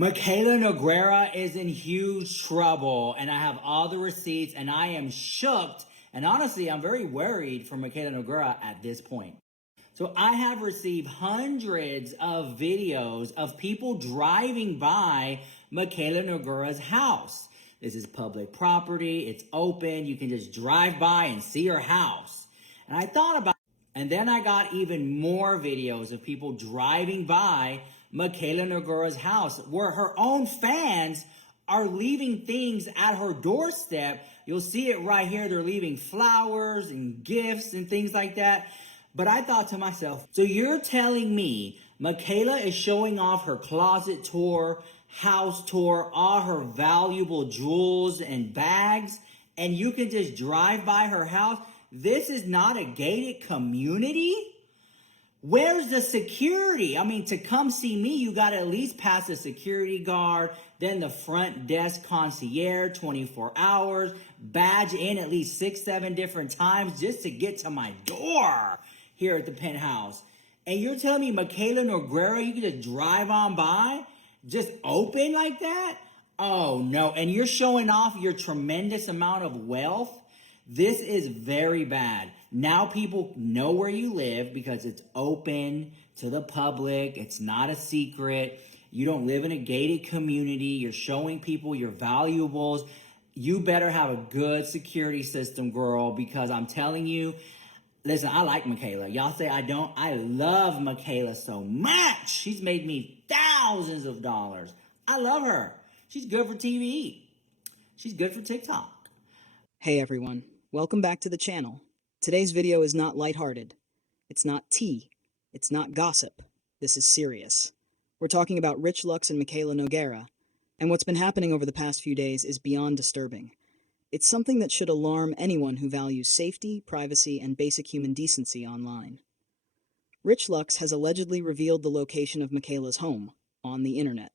Mikayla Noguera is in huge trouble, and I have all the receipts, and I am shocked. And honestly, I'm very worried for Mikayla Noguera at this point. So I have received hundreds of videos of people driving by Mikayla Noguera's house. This is public property. It's open. You can just drive by and see her house. And I thought about it. And then I got even more videos of people driving by Mikayla Noguera's house where her own fans are leaving things at her doorstep. You'll see it right here. They're leaving flowers and gifts and things like that. But I thought to myself, so you're telling me Mikayla is showing off her closet tour, house tour, all her valuable jewels and bags, and you can just drive by her house? This is not a gated community? Where's the security? I mean, to come see me, you got to at least pass a security guard, then the front desk concierge 24 hours, badge in at least 6-7 different times just to get to my door here at the penthouse. And you're telling me Mikayla Noguera, you can just drive on by, just open like that? Oh no, and you're showing off your tremendous amount of wealth? This is very bad. Now people know where you live because it's open to the public. It's not a secret. You don't live in a gated community. You're showing people your valuables. You better have a good security system, girl, because I'm telling you, listen, I like Mikayla. Y'all say I don't. I love Mikayla so much. She's made me thousands of dollars. I love her. She's good for TV. She's good for TikTok. Hey everyone, welcome back to the channel. Today's video is not lighthearted. It's not tea. It's not gossip. This is serious. We're talking about Rich Lux and Mikayla Noguera, and what's been happening over the past few days is beyond disturbing. It's something that should alarm anyone who values safety, privacy, and basic human decency online. Rich Lux has allegedly revealed the location of Mikayla's home on the internet.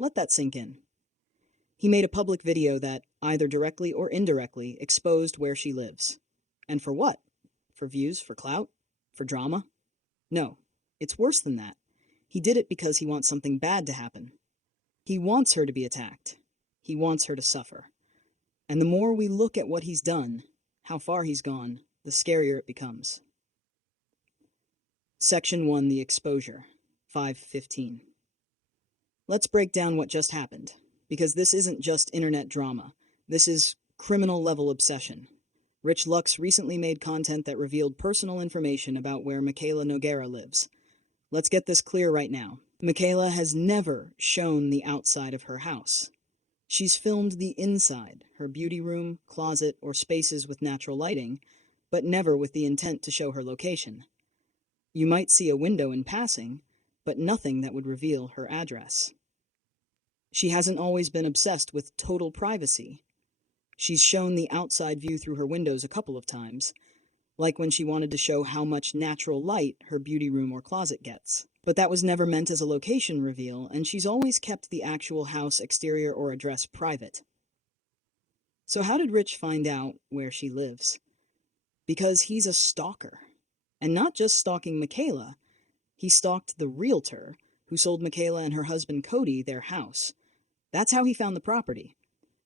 Let that sink in. He made a public video that, either directly or indirectly, exposed where she lives. And for what? For views? For clout? For drama? No, it's worse than that. He did it because he wants something bad to happen. He wants her to be attacked. He wants her to suffer. And the more we look at what he's done, how far he's gone, the scarier it becomes. Section 1, the exposure, 5:15. Let's break down what just happened, because this isn't just internet drama. This is criminal-level obsession. Rich Lux recently made content that revealed personal information about where Mikayla Noguera lives. Let's get this clear right now. Mikayla has never shown the outside of her house. She's filmed the inside, her beauty room, closet, or spaces with natural lighting, but never with the intent to show her location. You might see a window in passing, but nothing that would reveal her address. She hasn't always been obsessed with total privacy. She's shown the outside view through her windows a couple of times, like when she wanted to show how much natural light her beauty room or closet gets. But that was never meant as a location reveal, and she's always kept the actual house exterior or address private. So how did Rich find out where she lives? Because he's a stalker. And not just stalking Mikayla, he stalked the realtor who sold Mikayla and her husband Cody their house. That's how he found the property,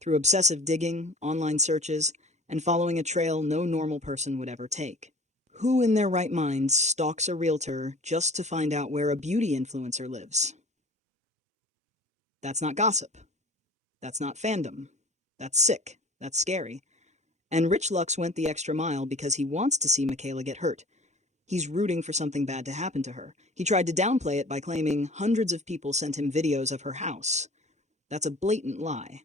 through obsessive digging, online searches, and following a trail no normal person would ever take. Who in their right mind stalks a realtor just to find out where a beauty influencer lives? That's not gossip. That's not fandom. That's sick. That's scary. And Rich Lux went the extra mile because he wants to see Mikayla get hurt. He's rooting for something bad to happen to her. He tried to downplay it by claiming hundreds of people sent him videos of her house. That's a blatant lie.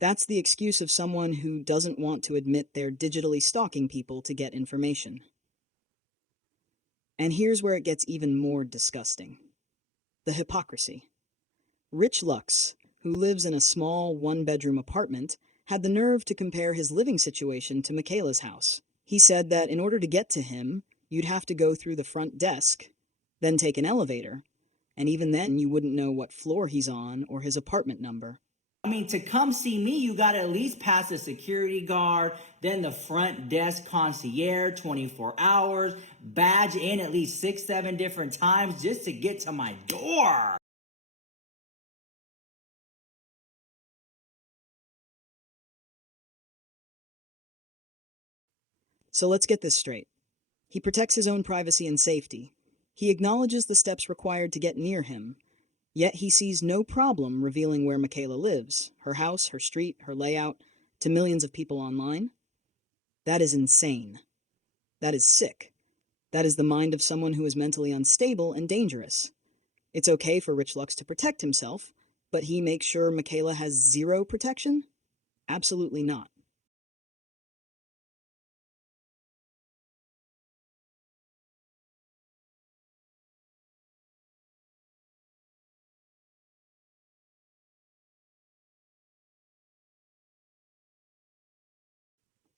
That's the excuse of someone who doesn't want to admit they're digitally stalking people to get information. And here's where it gets even more disgusting. The hypocrisy. Rich Lux, who lives in a small one-bedroom apartment, had the nerve to compare his living situation to Mikayla's house. He said that in order to get to him, you'd have to go through the front desk, then take an elevator, and even then you wouldn't know what floor he's on or his apartment number. I mean, to come see me, you gotta at least pass the security guard, then the front desk concierge 24 hours, badge in at least 6-7 different times just to get to my door. So let's get this straight. He protects his own privacy and safety. He acknowledges the steps required to get near him, yet he sees no problem revealing where Mikayla lives, her house, her street, her layout, to millions of people online. That is insane. That is sick. That is the mind of someone who is mentally unstable and dangerous. It's okay for Rich Lux to protect himself, but he makes sure Mikayla has zero protection? Absolutely not.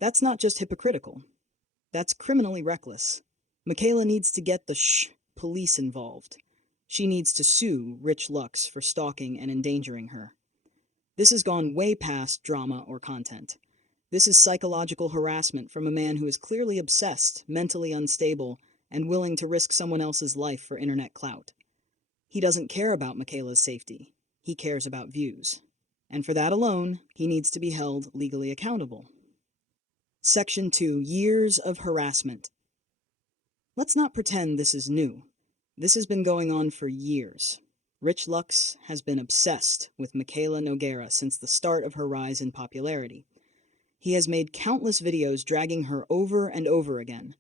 That's not just hypocritical. That's criminally reckless. Mikayla needs to get the police involved. She needs to sue Rich Lux for stalking and endangering her. This has gone way past drama or content. This is psychological harassment from a man who is clearly obsessed, mentally unstable, and willing to risk someone else's life for internet clout. He doesn't care about Mikayla's safety. He cares about views. And for that alone, he needs to be held legally accountable. Section 2. Years of harassment. Let's not pretend this is new. This has been going on for years. Rich Lux has been obsessed with Mikayla Nogueira since the start of her rise in popularity. He has made countless videos dragging her over and over again.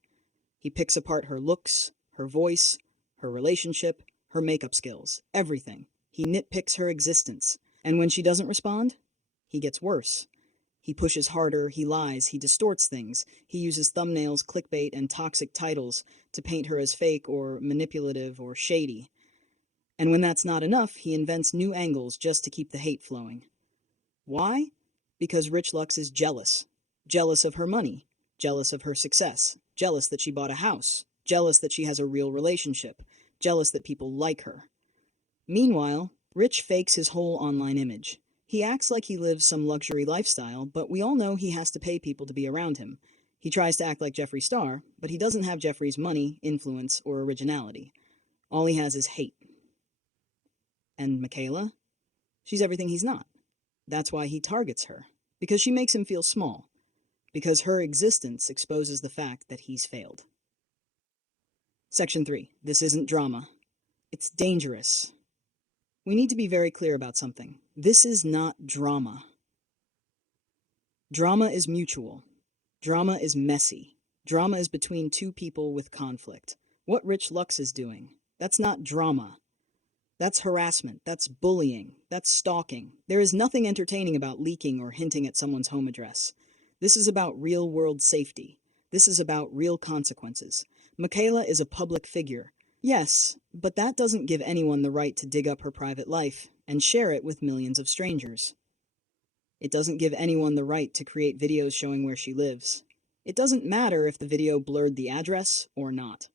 He picks apart her looks, her voice, her relationship, her makeup skills, everything. He nitpicks her existence. And when she doesn't respond, he gets worse. He pushes harder, he lies, he distorts things. He uses thumbnails, clickbait, and toxic titles to paint her as fake or manipulative or shady. And when that's not enough, he invents new angles just to keep the hate flowing. Why? Because Rich Lux is jealous. Jealous of her money. Jealous of her success. Jealous that she bought a house. Jealous that she has a real relationship. Jealous that people like her. Meanwhile, Rich fakes his whole online image. He acts like he lives some luxury lifestyle, but we all know he has to pay people to be around him. He tries to act like Jeffree Star, but he doesn't have Jeffree's money, influence, or originality. All he has is hate. And Mikayla? She's everything he's not. That's why he targets her. Because she makes him feel small. Because her existence exposes the fact that he's failed. Section 3. This isn't drama. It's dangerous. We need to be very clear about something. This is not drama. Drama is mutual. Drama is messy. Drama is between two people with conflict. What Rich Lux is doing, that's not drama. That's harassment. That's bullying. That's stalking. There is nothing entertaining about leaking or hinting at someone's home address. This is about real-world safety. This is about real consequences. Mikayla is a public figure. Yes, but that doesn't give anyone the right to dig up her private life and share it with millions of strangers. It doesn't give anyone the right to create videos showing where she lives. It doesn't matter if the video blurred the address or not.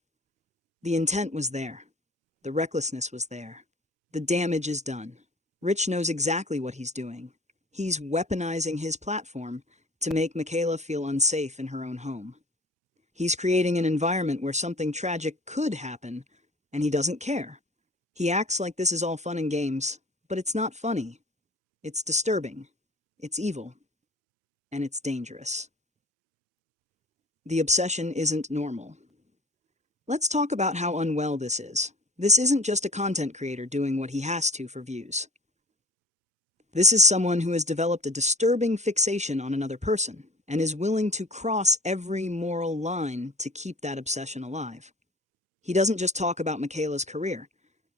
The intent was there. The recklessness was there. The damage is done. Rich knows exactly what he's doing. He's weaponizing his platform, to make Mikayla feel unsafe in her own home. He's creating an environment where something tragic could happen, and he doesn't care. He acts like this is all fun and games, but it's not funny. It's disturbing. It's evil. And it's dangerous. The obsession isn't normal. Let's talk about how unwell this is. This isn't just a content creator doing what he has to for views. This is someone who has developed a disturbing fixation on another person and is willing to cross every moral line to keep that obsession alive. He doesn't just talk about Mikayla's career.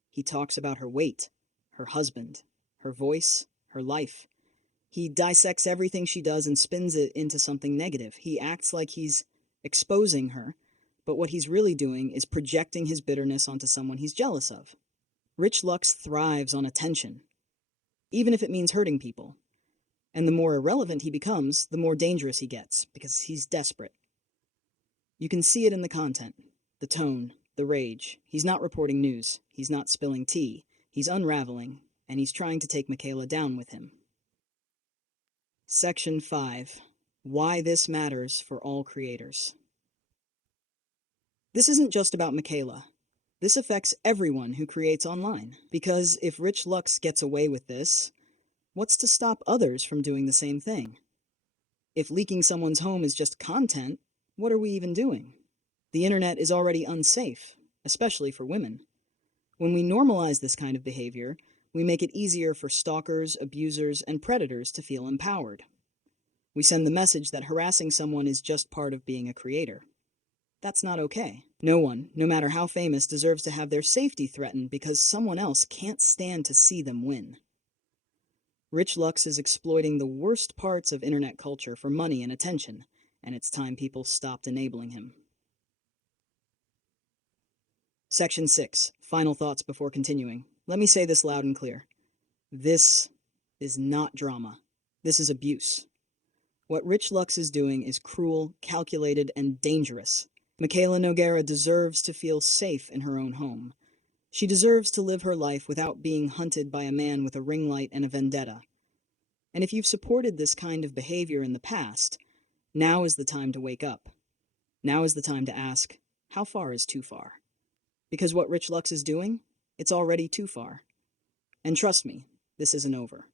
He talks about her weight, her husband, her voice, her life. He dissects everything she does and spins it into something negative. He acts like he's exposing her, but what he's really doing is projecting his bitterness onto someone he's jealous of. Rich Lux thrives on attention, even if it means hurting people. And the more irrelevant he becomes, the more dangerous he gets, because he's desperate. You can see it in the content, the tone, the rage. He's not reporting news. He's not spilling tea. He's unraveling, and he's trying to take Mikayla down with him. Section 5. Why this matters for all creators. This isn't just about Mikayla. This affects everyone who creates online, because if Rich Lux gets away with this, what's to stop others from doing the same thing? If leaking someone's home is just content, what are we even doing? The internet is already unsafe, especially for women. When we normalize this kind of behavior, we make it easier for stalkers, abusers, and predators to feel empowered. We send the message that harassing someone is just part of being a creator. That's not okay. No one, no matter how famous, deserves to have their safety threatened because someone else can't stand to see them win. Rich Lux is exploiting the worst parts of internet culture for money and attention, and it's time people stopped enabling him. Section 6. Final thoughts before continuing. Let me say this loud and clear. This is not drama. This is abuse. What Rich Lux is doing is cruel, calculated, and dangerous. Mikayla Nogueira deserves to feel safe in her own home. She deserves to live her life without being hunted by a man with a ring light and a vendetta. And if you've supported this kind of behavior in the past, now is the time to wake up. Now is the time to ask, how far is too far? Because what Rich Lux is doing, it's already too far. And trust me, this isn't over.